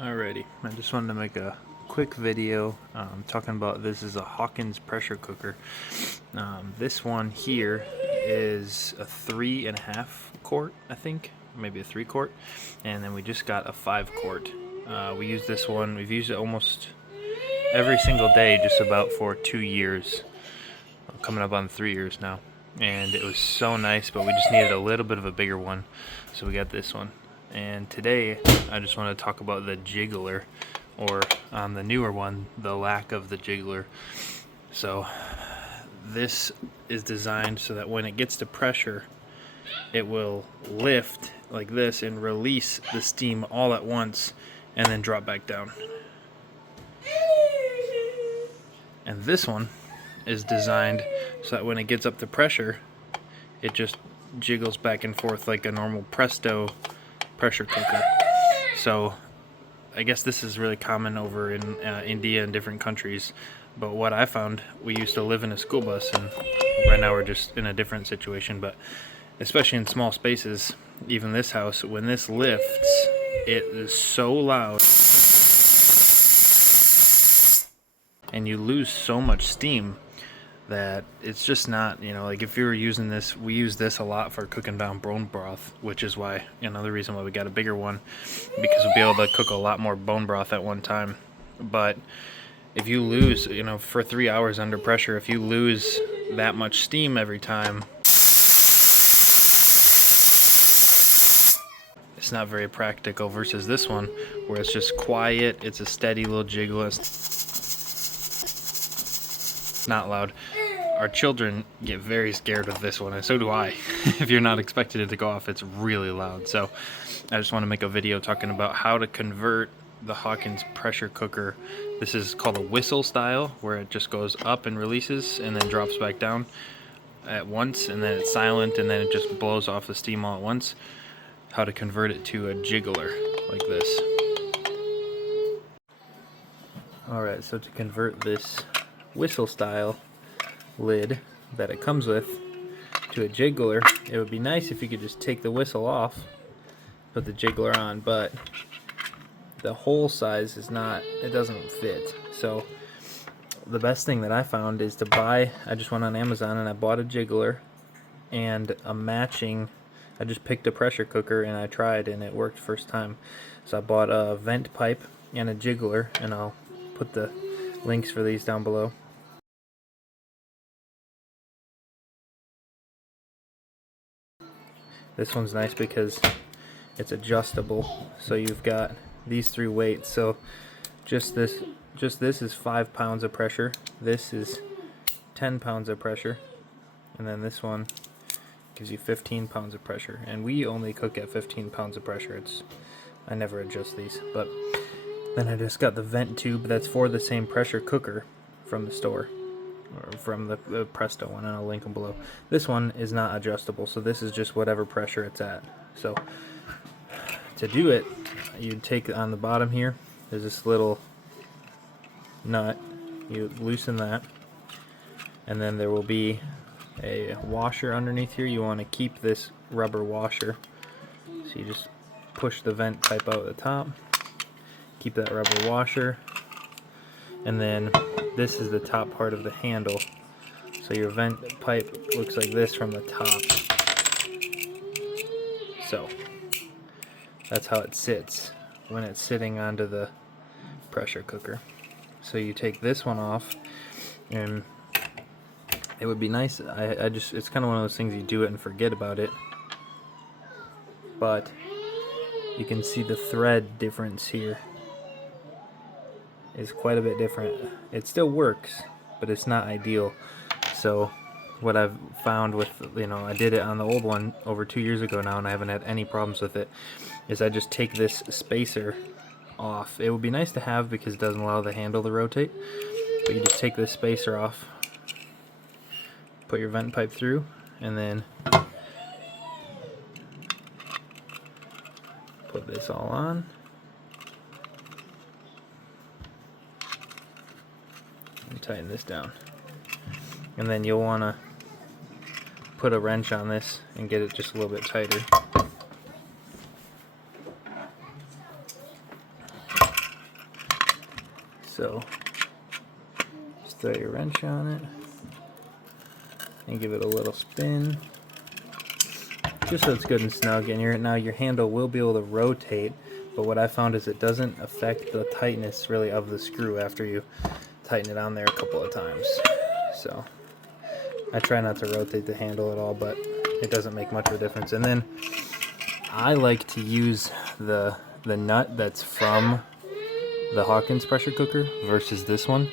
Alrighty, I just wanted to make a quick video talking about this is a Hawkins pressure cooker. This one here is a 3.5 quart, I think, maybe a 3 quart, and then we just got a 5 quart. We use this one, we've used it almost every single day just about for 2 years, coming up on 3 years now, and it was so nice, but we just needed a little bit of a bigger one, so we got this one. And today I just want to talk about the Jiggler, or on the newer one, the lack of the Jiggler. So this is designed so that when it gets to pressure, it will lift like this and release the steam all at once and then drop back down. And this one is designed so that when it gets up to pressure, it just jiggles back and forth like a normal presto pressure cooker. So I guess this is really common over in India and different countries, but what I found, we used to live in a school bus, and right now we're just in a different situation, but especially in small spaces, even this house, when this lifts, it is so loud and you lose so much steam that it's just not, like if you were using this, we use this a lot for cooking down bone broth, which is why, another reason why we got a bigger one, because we'll be able to cook a lot more bone broth at one time. But if you lose, for 3 hours under pressure, if you lose that much steam every time, it's not very practical versus this one, where it's just quiet, it's a steady little jiggle, it's not loud. Our children get very scared of this one, and so do I. If you're not expecting it to go off, it's really loud. So I just want to make a video talking about how to convert the Hawkins pressure cooker. This is called a whistle style, where it just goes up and releases and then drops back down at once, and then it's silent, and then it just blows off the steam all at once. How to convert it to a jiggler like this. Alright, so to convert this whistle style lid that it comes with to a jiggler, it would be nice if you could just take the whistle off, put the jiggler on, but the hole size is not, it doesn't fit. So the best thing that I found is to buy, I just went on Amazon and I bought a jiggler and a matching, I just picked a pressure cooker and I tried and it worked first time. So I bought a vent pipe and a jiggler, and I'll put the links for these down below. This one's nice because it's adjustable, so you've got these 3 weights. So just this is 5 pounds of pressure, this is 10 pounds of pressure, and then this one gives you 15 pounds of pressure, and we only cook at 15 pounds of pressure. I never adjust these. But then I just got the vent tube that's for the same pressure cooker from the store, or from the Presto one, and I'll link them below. This one is not adjustable, so this is just whatever pressure it's at. So to do it, you take on the bottom here, there's this little nut, you loosen that, and then there will be a washer underneath here. You want to keep this rubber washer, so you just push the vent pipe out at the top, keep that rubber washer, and then this is the top part of the handle, so your vent pipe looks like this from the top. So that's how it sits when it's sitting onto the pressure cooker. So you take this one off, and it would be nice, I just, it's kind of one of those things you do it and forget about it, but you can see the thread difference here is quite a bit different. It still works, but it's not ideal. So what I've found with, I did it on the old one over 2 years ago now, and I haven't had any problems with it, is I just take this spacer off. It would be nice to have because it doesn't allow the handle to rotate, but you just take this spacer off, put your vent pipe through, and then put this all on. And tighten this down. And then you'll want to put a wrench on this and get it just a little bit tighter. So just throw your wrench on it and give it a little spin, just so it's good and snug. And now your handle will be able to rotate, but what I found is it doesn't affect the tightness really of the screw after you tighten it on there a couple of times. So I try not to rotate the handle at all, but it doesn't make much of a difference. And then I like to use the nut that's from the Hawkins pressure cooker versus this one.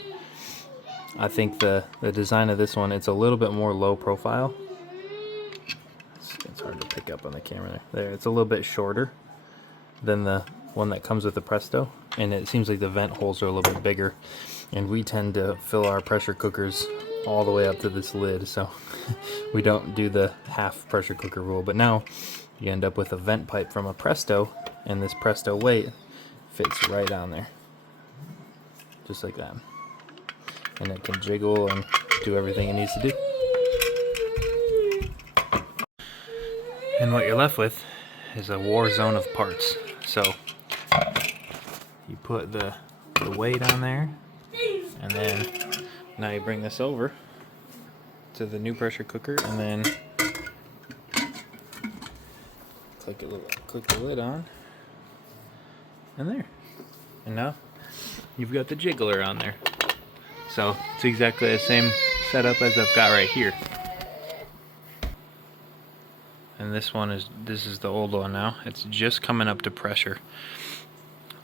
I think the design of this one, it's a little bit more low profile. It's hard to pick up on the camera there. It's a little bit shorter than the one that comes with the Presto, and it seems like the vent holes are a little bit bigger, and we tend to fill our pressure cookers all the way up to this lid, so we don't do the half pressure cooker rule. But now you end up with a vent pipe from a Presto, and this Presto weight fits right on there, just like that, and it can jiggle and do everything it needs to do. And what you're left with is a war zone of parts. So you put the weight on there, and then now you bring this over to the new pressure cooker, and then click the lid on, and there. And now you've got the Jiggler on there. So it's exactly the same setup as I've got right here. And this is the old one now. It's just coming up to pressure.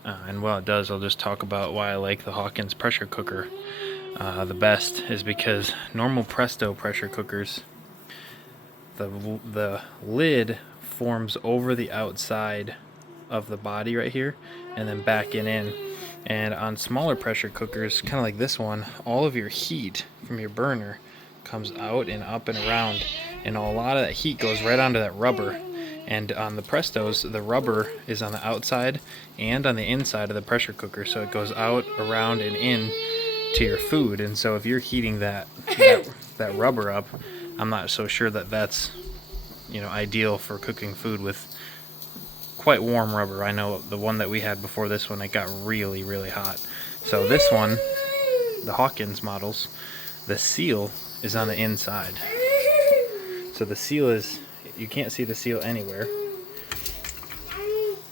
And while it does, I'll just talk about why I like the Hawkins pressure cooker the best, is because normal Presto pressure cookers, the lid forms over the outside of the body right here and then backing in. And on smaller pressure cookers, kind of like this one, all of your heat from your burner comes out and up and around, and a lot of that heat goes right onto that rubber. And on the Prestos, the rubber is on the outside and on the inside of the pressure cooker, so it goes out, around, and in to your food. And so if you're heating that rubber up, I'm not so sure that that's, you know, ideal for cooking food with quite warm rubber. I know the one that we had before this one, it got really, really hot. So this one, the Hawkins models, the seal is on the inside. So the seal is, you can't see the seal anywhere.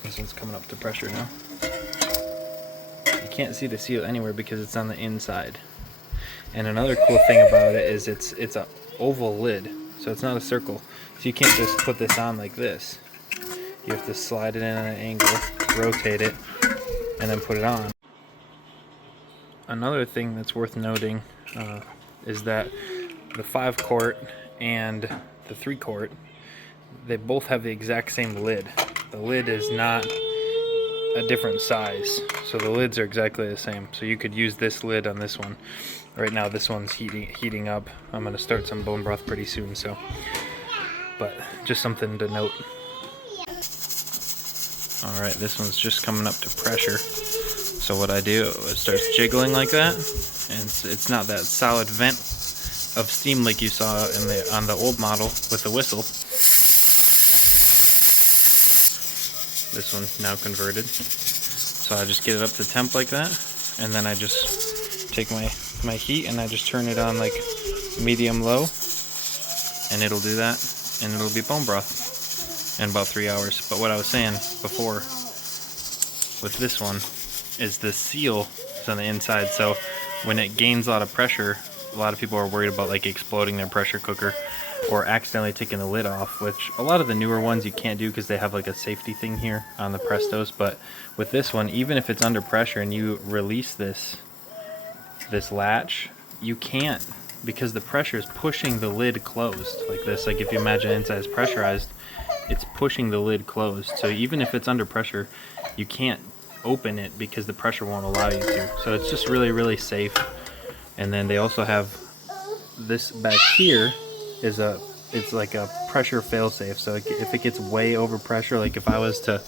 This one's coming up to pressure now. You can't see the seal anywhere because it's on the inside. And another cool thing about it is it's a oval lid, so it's not a circle. So you can't just put this on like this. You have to slide it in at an angle, rotate it, and then put it on. Another thing that's worth noting is that the 5-quart and the 3-quart, they both have the exact same lid. The lid is not a different size, so the lids are exactly the same. So you could use this lid on this one. Right now this one's heating up. I'm going to start some bone broth pretty soon, so, but just something to note. Alright, this one's just coming up to pressure. So what I do, it starts jiggling like that, and it's not that solid vent of steam like you saw on the old model with the whistle. This one's now converted. So I just get it up to temp like that, and then I just take my heat and I just turn it on like medium low, and it'll do that, and it'll be bone broth in about 3 hours. But what I was saying before with this one is the seal is on the inside, so when it gains a lot of pressure, a lot of people are worried about like exploding their pressure cooker or accidentally taking the lid off, which a lot of the newer ones you can't do because they have like a safety thing here on the Prestos. But with this one, even if it's under pressure and you release this latch, you can't, because the pressure is pushing the lid closed like this. Like if you imagine inside is pressurized, it's pushing the lid closed. So even if it's under pressure, you can't open it because the pressure won't allow you to. So it's just really, really safe. And then they also have this back here is it's like a pressure failsafe. So if it gets way over pressure, like if I was to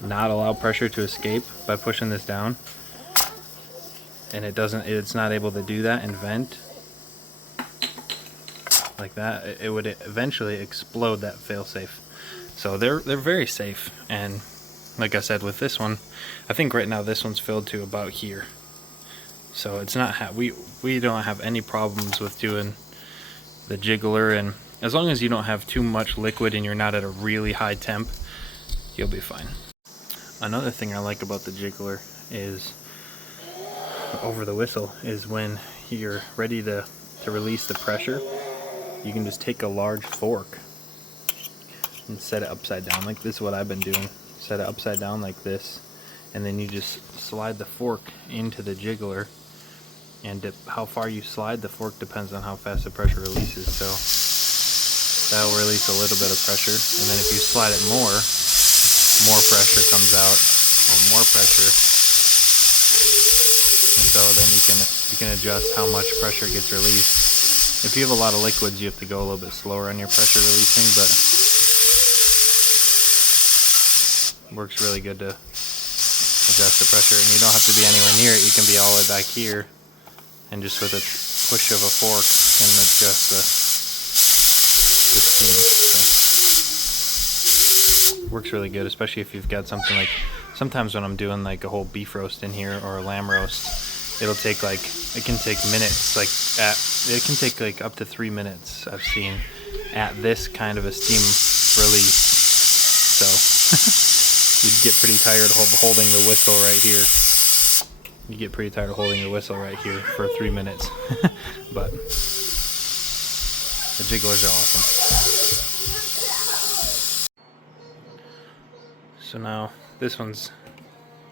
not allow pressure to escape by pushing this down, and it's not able to do that and vent like that, it would eventually explode that failsafe. So they're very safe. And like I said, with this one, I think right now this one's filled to about here. So it's not we don't have any problems with doing the jiggler, and as long as you don't have too much liquid and you're not at a really high temp, you'll be fine. Another thing I like about the jiggler is over the whistle is when you're ready to release the pressure, you can just take a large fork and set it upside down. Like this is what I've been doing. Set it upside down like this, and then you just slide the fork into the jiggler, and how far you slide the fork depends on how fast the pressure releases. So that'll release a little bit of pressure, and then if you slide it more pressure comes out, or more pressure, and so then you can adjust how much pressure gets released. If you have a lot of liquids, you have to go a little bit slower on your pressure releasing, but it works really good to adjust the pressure, and you don't have to be anywhere near it. You can be all the way back here, and just with a push of a fork can adjust the steam. So, works really good, especially if you've got something like, sometimes when I'm doing like a whole beef roast in here or a lamb roast, it'll take like, it can take minutes, it can take like up to 3 minutes I've seen at this kind of a steam release. So you'd get pretty tired of holding the whistle right here. You get pretty tired of holding the whistle right here for 3 minutes. But the jigglers are awesome. So now this one's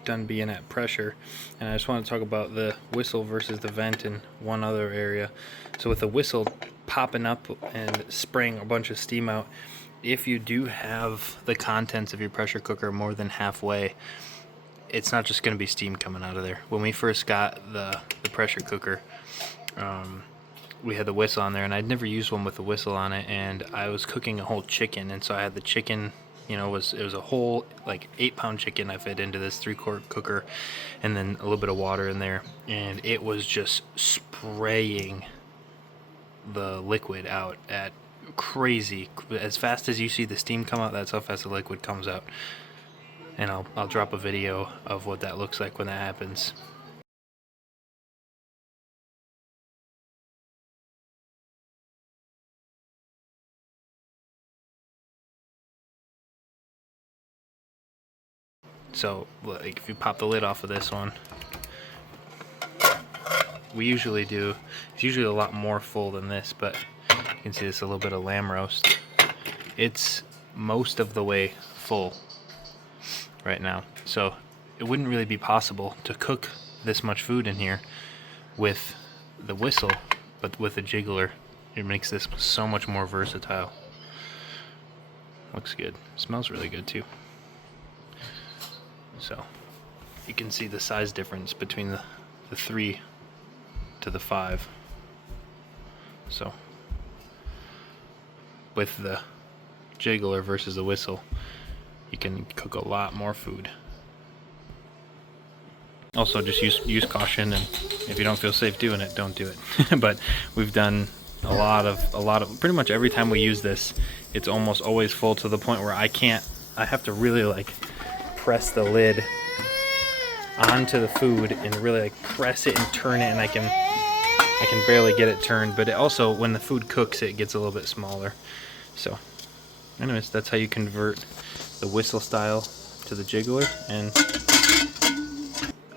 done being at pressure, and I just want to talk about the whistle versus the vent in one other area. So with the whistle popping up and spraying a bunch of steam out, if you do have the contents of your pressure cooker more than halfway, it's not just going to be steam coming out of there. When we first got the pressure cooker, we had the whistle on there, and I'd never used one with the whistle on it, and I was cooking a whole chicken, and so I had the chicken, you know, it was a whole like 8-pound chicken I fed into this 3-quart cooker, and then a little bit of water in there, and it was just spraying the liquid out at crazy. As fast as you see the steam come out, that's how fast the liquid comes out. And I'll drop a video of what that looks like when that happens. So like if you pop the lid off of this one, we usually do, it's usually a lot more full than this, but you can see this a little bit of lamb roast. It's most of the way full right now, so it wouldn't really be possible to cook this much food in here with the whistle, but with the jiggler it makes this so much more versatile. Looks good, smells really good too. So you can see the size difference between the 3 to the 5. So with the jiggler versus the whistle, you can cook a lot more food. Also, just use caution, and if you don't feel safe doing it, don't do it. But we've done a lot of pretty much every time we use this, it's almost always full to the point where I have to really like press the lid onto the food and really like press it and turn it, and I can barely get it turned. But it also, when the food cooks, it gets a little bit smaller. So anyways, that's how you convert the whistle style to the jiggler. And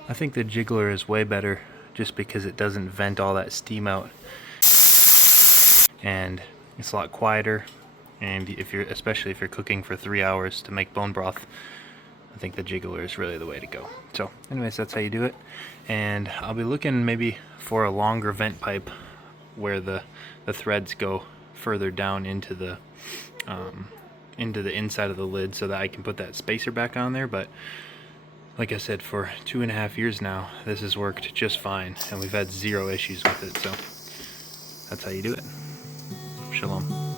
I think the jiggler is way better just because it doesn't vent all that steam out, and it's a lot quieter. And especially if you're cooking for 3 hours to make bone broth, I think the jiggler is really the way to go. So anyways, that's how you do it. And I'll be looking maybe for a longer vent pipe where the threads go further down into the inside of the lid, so that I can put that spacer back on there. But like I said, for 2.5 years now, this has worked just fine, and we've had 0 issues with it. So that's how you do it. Shalom.